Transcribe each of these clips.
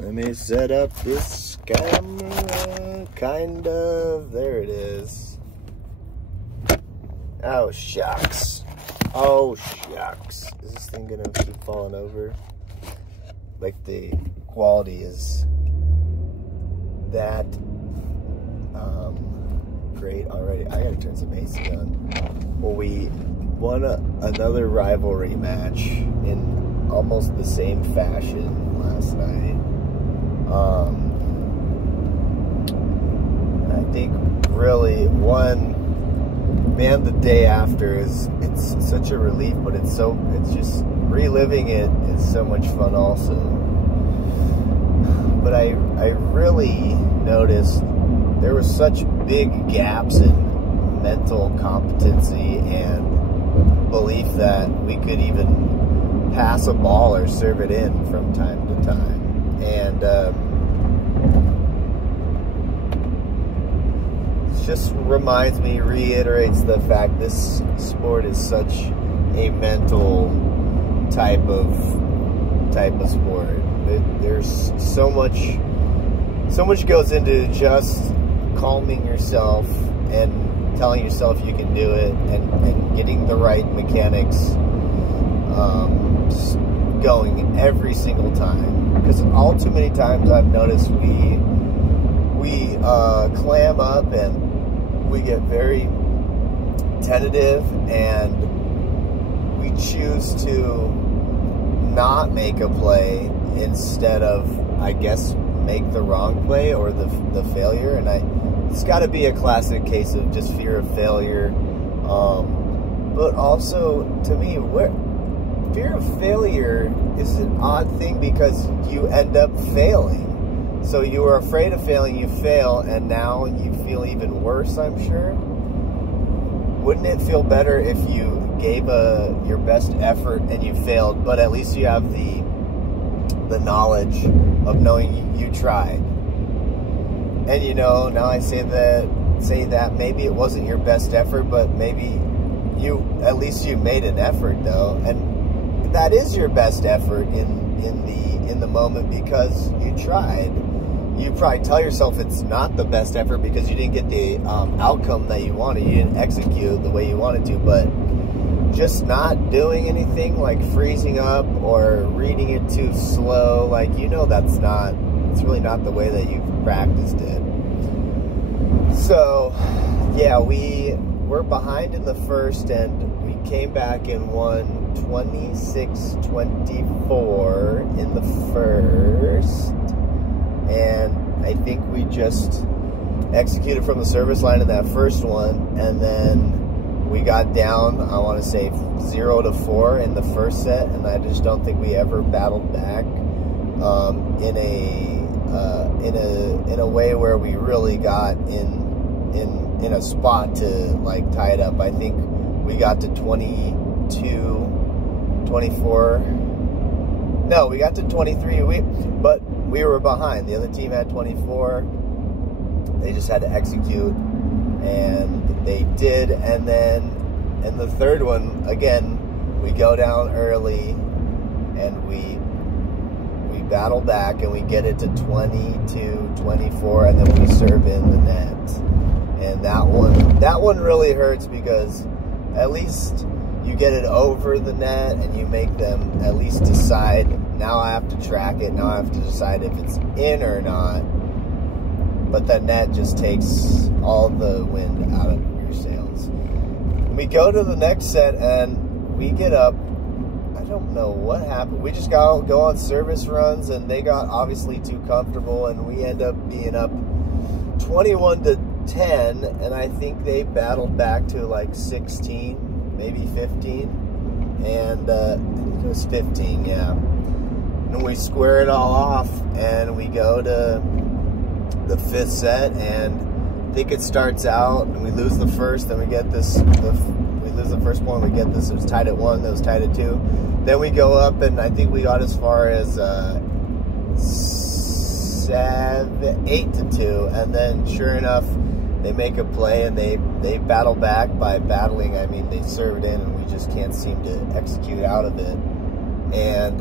Let me set up this camera, kind of. There it is. Oh, shucks. Oh, shucks. Is this thing gonna keep falling over? Like, the quality is that great already. I gotta turn some AC on. Well, we won another rivalry match in almost the same fashion last night. I think really man, the day after it's such a relief, but it's just reliving it is so much fun also. But I really noticed there were such big gaps in mental competency and belief that we could even pass a ball or serve it in from time to time. And it just reiterates the fact this sport is such a mental type of sport. There's so much goes into just calming yourself and telling yourself you can do it, and getting the right mechanics going every single time. Because all too many times I've noticed we clam up and we get very tentative, and we choose to not make a play instead of, I guess, make the wrong play or the failure. And it's got to be a classic case of just fear of failure. But also, to me, fear of failure is an odd thing, because you end up failing. So you were afraid of failing, you fail, and now you feel even worse, I'm sure. Wouldn't it feel better if you gave your best effort and you failed, but at least you have the knowledge of knowing you tried? And now I say that maybe it wasn't your best effort, but maybe at least you made an effort, though, and that is your best effort in the moment, because you tried. You probably tell yourself it's not the best effort because you didn't get the outcome that you wanted. You didn't execute the way you wanted to. But just not doing anything, like freezing up or reading it too slow, like, it's really not the way that you've practiced it. So, yeah, we're behind in the first, and we came back and won 26-24 in the first. And I think we just executed from the service line in that first one, and then we got down, I want to say 0-4 in the first set, and I just don't think we ever battled back in a way where we really got in a spot to like tie it up. I think we got to 24. No, we got to 23. But we were behind. The other team had 24. They just had to execute, and they did. And then in the third one, again, we go down early, and we battle back, and we get it to 22-24, and then we serve in the net. And that one really hurts, because at least you get it over the net, and you make them at least decide, now I have to track it, now I have to decide if it's in or not. But that net just takes all the wind out of your sails. We go to the next set, and we get up. I don't know what happened. We just go on service runs, and they got obviously too comfortable, and we end up being up 21-10, and I think they battled back to like 16, maybe 15, and I think it was 15, yeah. And we square it all off, and we go to the fifth set, and I think it starts out, and we lose the first, then we get this, we lose the first one, we get this, it was tied at 1, then it was tied at 2. Then we go up, and I think we got as far as 8-2, and then sure enough, they make a play, and they battle back. By battling, I mean they serve it in, and we just can't seem to execute out of it. And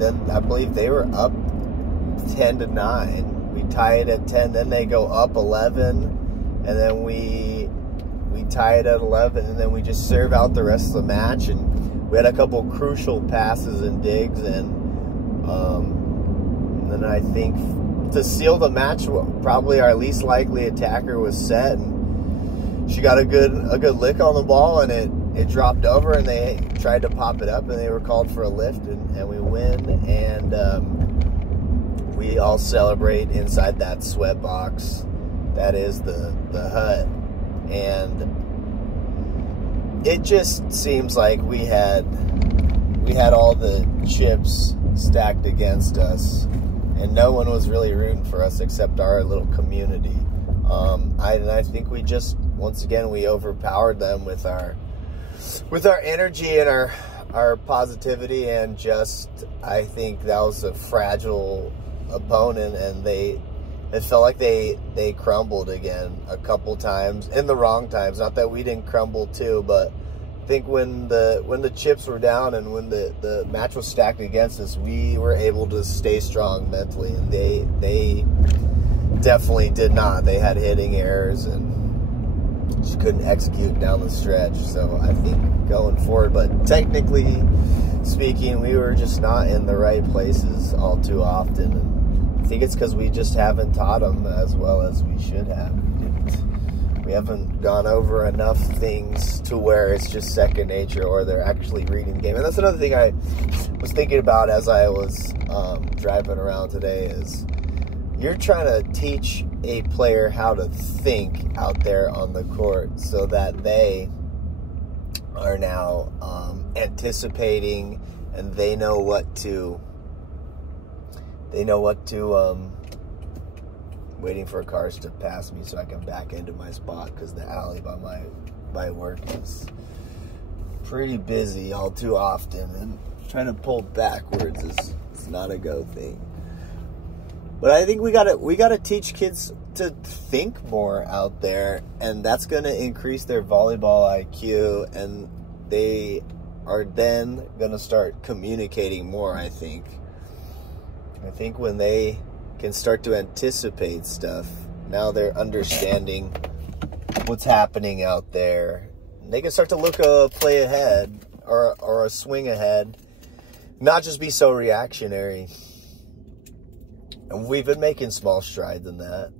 then I believe they were up 10-9. We tie it at 10, then they go up 11, and then we tie it at 11, and then we just serve out the rest of the match. And we had a couple crucial passes and digs, and then I think to seal the match, probably our least likely attacker was set, and she got a good lick on the ball, and it dropped over, and they tried to pop it up, and they were called for a lift, and we win, and we all celebrate inside that sweat box that is the hut. And it just seems like we had all the chips stacked against us, and no one was really rooting for us except our little community. I think we just, once again, we overpowered them with our energy and our positivity, and just, I think that was a fragile opponent, and it felt like they crumbled again a couple times in the wrong times. Not that we didn't crumble too, but I think when the chips were down and when the match was stacked against us, we were able to stay strong mentally, and they definitely did not. They had hitting errors and just couldn't execute down the stretch. So I think going forward, but technically speaking, we were just not in the right places all too often. And I think it's because we just haven't taught them as well as we should have. We haven't gone over enough things to where it's just second nature, or they're actually reading the game. And that's another thing I was thinking about as I was driving around today, is you're trying to teach a player how to think out there on the court so that they are now anticipating, and they know what to waiting for cars to pass me so I can back into my spot, because the alley by my work is pretty busy all too often, and trying to pull backwards is not a go thing. But I think we gotta teach kids to think more out there, and that's gonna increase their volleyball IQ, and they are then gonna start communicating more. I think when they can start to anticipate stuff, now they're understanding what's happening out there. They can start to look a play ahead or a swing ahead, not just be so reactionary. And we've been making small strides in that.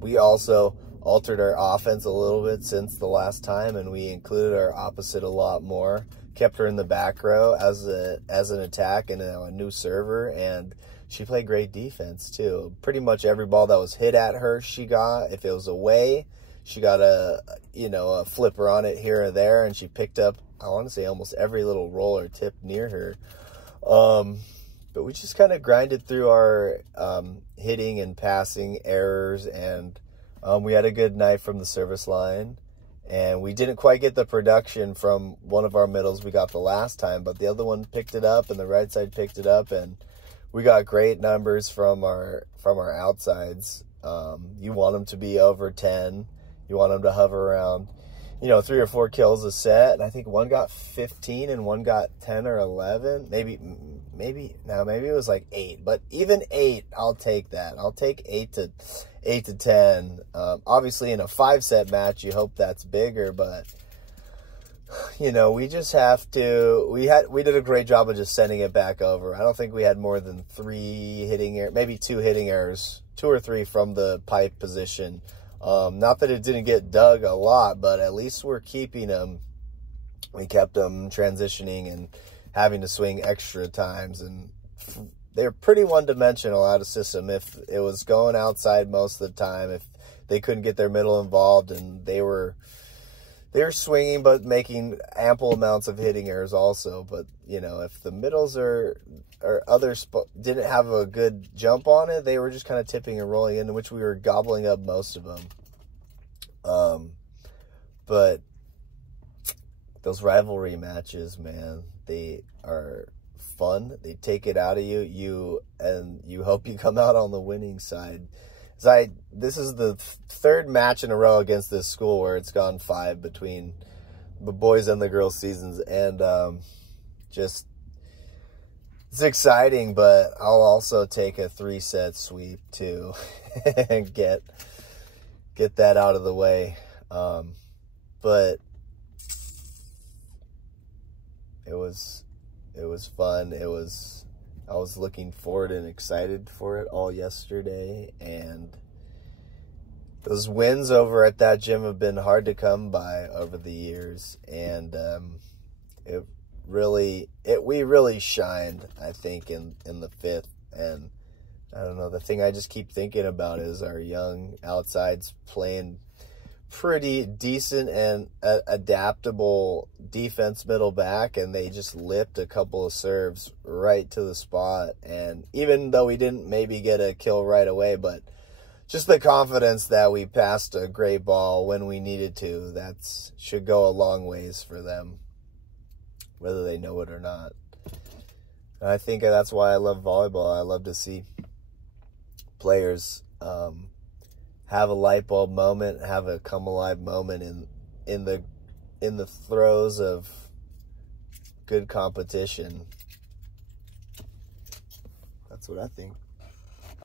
We also altered our offense a little bit since the last time, and we included our opposite a lot more. Kept her in the back row as an attack, and a new server, and she played great defense too. Pretty much every ball that was hit at her, she got. If it was away, she got a flipper on it here or there, and she picked up, I want to say, almost every little roll or tip near her. But we just kind of grinded through our hitting and passing errors, and we had a good night from the service line. And we didn't quite get the production from one of our middles we got the last time, but the other one picked it up, and the right side picked it up, and we got great numbers from our outsides. You want them to be over 10. You want them to hover around, 3 or 4 kills a set. And I think one got 15 and one got 10 or 11. Maybe it was like 8. But even 8, I'll take that. I'll take 8 to 10. Obviously, in a 5-set match, you hope that's bigger, but we just have to. We did a great job of just sending it back over. I don't think we had more than 3 hitting errors, maybe 2 hitting errors, 2 or 3 from the pipe position. Not that it didn't get dug a lot, but at least we're keeping them. We kept them transitioning and having to swing extra times, and they're pretty one-dimensional out of system. If it was going outside most of the time, if they couldn't get their middle involved, and they were swinging but making ample amounts of hitting errors also. But if the middles or others didn't have a good jump on it, they were just kind of tipping and rolling in, which we were gobbling up most of them. But those rivalry matches, man, they are fun. They take it out of you, and you hope you come out on the winning side. This is the 3rd match in a row against this school where it's gone 5 between the boys and the girls seasons, and just it's exciting, but I'll also take a 3-set sweep too and get that out of the way. But it was fun. I was looking forward and excited for it all yesterday, and those wins over at that gym have been hard to come by over the years, and we really shined, I think, in the 5th. And I don't know, the thing I just keep thinking about is our young outsides playing pretty decent and adaptable defense middle back, and they just lipped a couple of serves right to the spot. And even though we didn't maybe get a kill right away, but just the confidence that we passed a great ball when we needed to, that should go a long ways for them, whether they know it or not. And I think that's why I love volleyball. I love to see players have a light bulb moment, have a come alive moment in the throes of good competition. That's what I think.